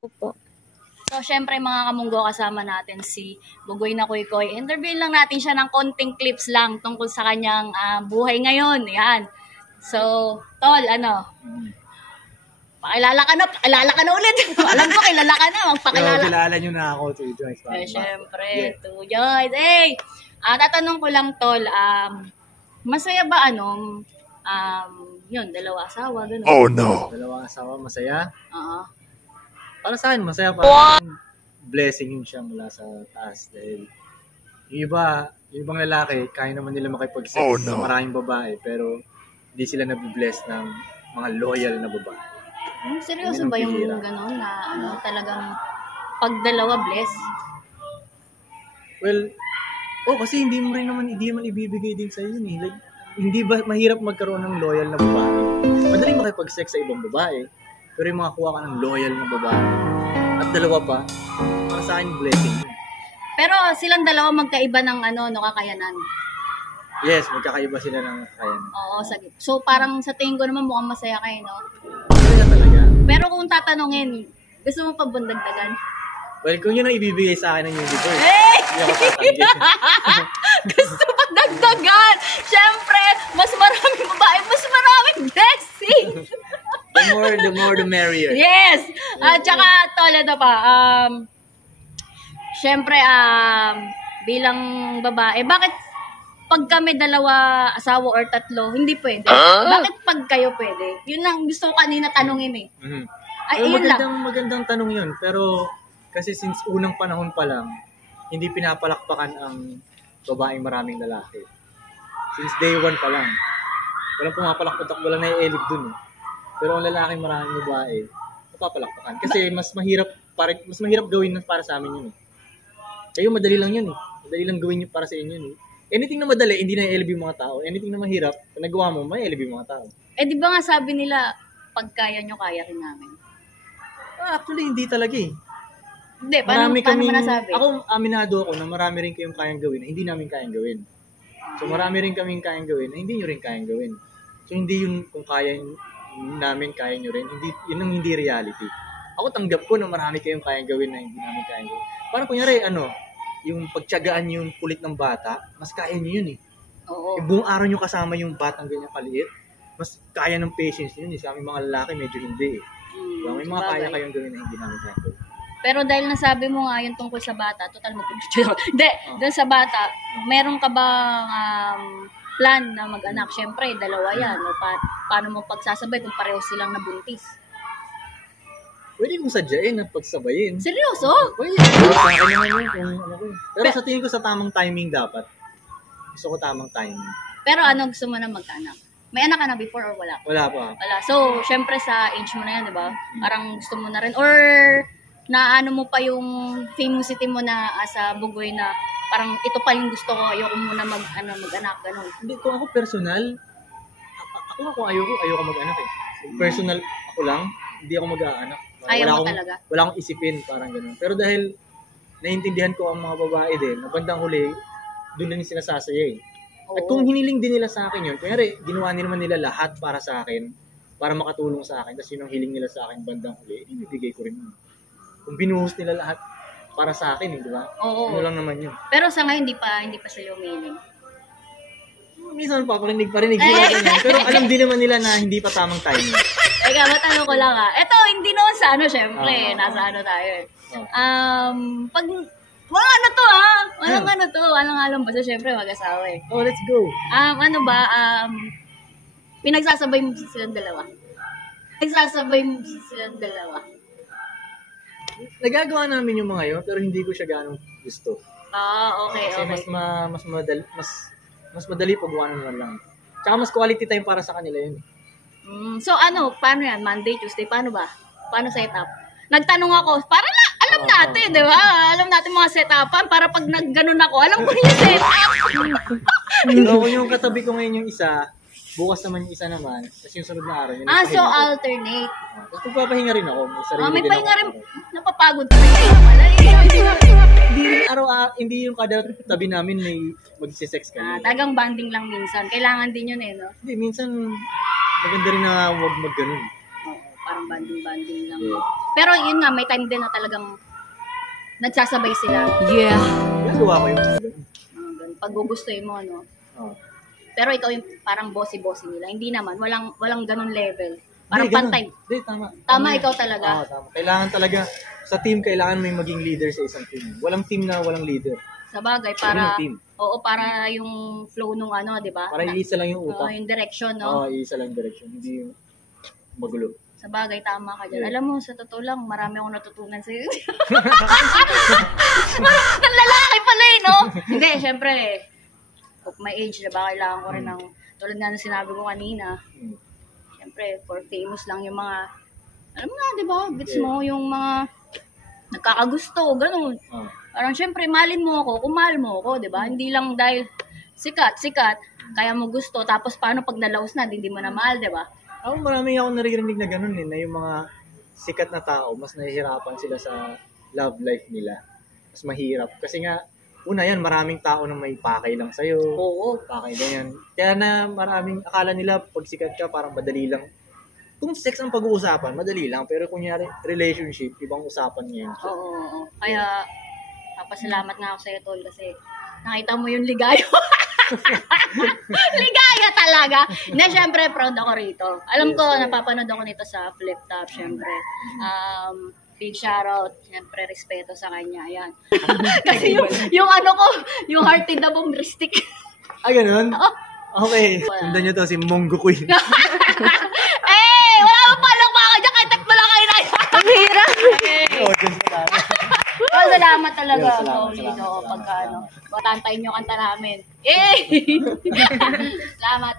Opo. So, syempre mga kamunggo, kasama natin si Bugoy na Koykoy. Interviewin lang natin siya ng konting clips lang tungkol sa kanyang buhay ngayon. Yan. So, Tol, pakilala ka na ulit. Alam ko, kilala ka na. Magpakilala. Kilala nyo na ako, to Joyce. Syempre, to Joyce. Hey! Tatanong ko lang, Tol, masaya ba yun, dalawa asawa, gano'n? Oh no. Dalawang asawa, masaya? Oo. Para sa akin, masaya pa. Blessing yun siya mula sa taas. Dahil yung ibang lalaki, kaya naman nila makipag-sex sa maraming babae, pero hindi sila nabibless ng mga loyal na babae. Seryoso ba yung gano'n na talagang pag dalawa bless? Well, kasi hindi naman ibibigay din sa yun eh. Like, hindi ba mahirap magkaroon ng loyal na babae? Madaling makipag-sex sa ibang babae, pero yung makakuha ka ng loyal na babae at dalawa pa, para sa akin blessing yun. Pero silang dalawa magkaiba ng kakayanan. Yes, magkakaiba sila ng kakayanan. Oo, so parang sa tingin ko naman mukhang masaya kayo, no? Masaya talaga. Pero kung tatanungin, gusto mo pa bundagdagan? Well, kung yun ang ibibigay sa akin ng universe, Hey! hindi ako tatanggi. Gusto pa dagdagan! Siyempre, mas maraming babae, mas maraming blessing! The more the merrier. Yes! At saka, Tol, ito pa, siyempre, bilang babae, bakit pag kami dalawa, asawa or tatlo, hindi pwede? Bakit pag kayo pwede? Yun lang gusto ko kanina tanungin eh. Mm-hmm. Ay, yun magandang tanong yun. Pero, kasi since unang panahon pa lang, hindi pinapalakpakan ang babaeng maraming lalaki. Since day one pa lang. Walang pumapalakpak, walang naielib dun eh. Pero ang lalaking maraming babae, napapalakpakan. Kasi mas mahirap gawin para sa amin yun eh. Kayo madali lang yun eh. Madali lang gawin yun para sa inyo yun eh. Anything na madali, hindi na-elib yung mga tao. Anything na mahirap, kung nagawa mo, may elib yung mga tao. Di ba nga sabi nila, pag kaya nyo, kaya rin namin? Actually, hindi talaga eh. Hindi, paano mo nasabi? Ako, aminado ako na marami rin kayong kayang gawin na hindi namin kayang gawin. So, marami rin kaming kayang gawin na hindi nyo rin kayang gawin. So, hindi yun kung kaya namin, kaya nyo rin. Yun ang hindi reality. Ako tanggap ko na marami kayong kayang gawin na hindi namin kayang gawin. Parang kunyari, yung pagtiyagaan yung kulit ng bata, mas kaya nyo yun eh. Oo. Yung buong araw nyo kasama yung batang ganyan kaliit, mas kaya ng patience nyo yun eh. Sa aming mga lalaki, medyo hindi eh. May mga kaya kayong gawin na hindi namin kaya gawin. Pero dahil nasabi mo nga yung tungkol sa bata, total mo hindi, doon sa bata, meron ka bang plan na mag-anak? Siyempre, dalawa yan. O paano mo pagsasabay kung pareho silang nabuntis? Pwede mong sadyain at pagsabayin. Seryoso? Pwede. Sa akin naman yun kung Pero sa tingin ko sa tamang timing dapat. Gusto ko tamang timing. Pero gusto mo na mag-anak? May anak ka na before or wala? Wala pa. Wala. So, syempre sa age mo na yan, di ba? Parang gusto mo na rin. Or na mo pa yung famosity mo na sa Bugoy na parang ito pa yung gusto ko, ayoko muna mag-anak, ganun. Hindi ko ako personal. Ako ayoko mag-anak eh. Personal ako lang, hindi ako mag-aanak. Ayaw mo talaga? Wala akong isipin, parang gano'n. Pero dahil naiintindihan ko ang mga babae din, na bandang huli, doon lang yung sinasasaya eh. At kung hiniling din nila sa akin yun, kaya ginawa naman nila lahat para sa akin, para makatulong sa akin, tapos yun ang hiling nila sa akin bandang huli, ibibigay ko rin yun. Kung binuhos nila lahat para sa akin, di ba? Oo. Ano lang naman yun. Pero sa ngayon, hindi pa sila umiling. Minsan paparinig sila ganyan. Pero alam din naman nila na hindi pa tamang timing. Teka, matanong ko lang Ito, hindi naman sa syempre. Nasa tayo eh. Pag, walang alam basta syempre mag-asawa eh. Oh, let's go. Pinagsasabay mo silang dalawa? Nagagawa namin yung mga yun, pero hindi ko siya ganong gusto. Okay. Kasi mas madali pag one-on-one lang. Tsaka mas quality time para sa kanila yun. So paano yan? Monday, Tuesday, paano ba? Paano setup? Nagtanong ako, para alam natin, di ba? Alam natin mga setupan para pag nagganon ako, alam ko yung setup. So, kung yung katabi ko ngayon yung isa, bukas naman yung isa naman, tapos yung sunod na araw yun. So alternate. Tapos pagpapahinga rin ako. May pahinga rin. Napapagod ka rin. Hindi yung kada tabi namin may magsisex kami. Tagang banding lang minsan. Kailangan din yun eh, no? Hindi, minsan maganda rin na huwag mag-ganun. Parang banding lang. Yeah. Pero yun nga, may time din na talagang nagsasabay sila. Ginagawa ko yung mga ganun. Pag gugustuhin mo, no? Oh. Pero ikaw yung parang bossy-bossy nila. Hindi naman, walang ganun level. Parang Hindi, ganun. pantay. Hindi, tama. Tama, Yun. ikaw talaga. Oo, tama. Kailangan talaga, sa team, kailangan may maging leader sa isang team. Walang team na walang leader. Sa bagay, Yun para, yung team. oo, para yung flow nung ano, di ba? Para iisa lang yung utak. Yung direction, no? Oo, iisa lang yung direction. Hindi yung magulo. Sa bagay, tama ka dyan. Yeah. Alam mo, sa totoo lang, marami akong natutunan sa'yo. Ang lalaki pala eh, no? Hindi, syempre, of my age, diba, kailangan ko rin ng, tulad nga na sinabi ko kanina, syempre, for famous lang yung mga, alam mo nga, diba, gets mo, yung mga nagkakagusto, ganun. Oh. Parang syempre, mahalin mo ako, kung mahal mo ako, diba? Hindi lang dahil sikat, kaya mo gusto, tapos paano pag nalaos na, hindi mo na mahal, diba? Ako marami akong naririnig na ganun na yung mga sikat na tao, mas nahihirapan sila sa love life nila. Mas mahirap. Kasi nga, una yan, maraming tao na may pakay lang sa'yo. Oo. Pakay ganyan. Kaya na maraming, akala nila pag sikat ka, parang madali lang. Kung sex ang pag-uusapan, madali lang. Pero kunyari, relationship, ibang usapan ngayon. Oo. Kaya, papasalamat nga ako sa'yo, Tol, kasi nakita mo yung ligaya. Ligaya talaga. Na syempre, proud ako rito. Alam ko, napapanood ako nito sa Flip Top, syempre. Big shoutout, syempre, respeto sa kanya. Ayan. Kasi yung ano ko, yung heart in the bombristic. Ah, ganun? Okay. Sundan nyo to, si Mongo Queen. Wala mo palang baka dyan, kahit tatlo lang kayo na yan. Ang hirap. Audience na lang. Salamat talaga. Yeah, salamat. Pagka ano, matantayin nyo kanta namin. Salamat.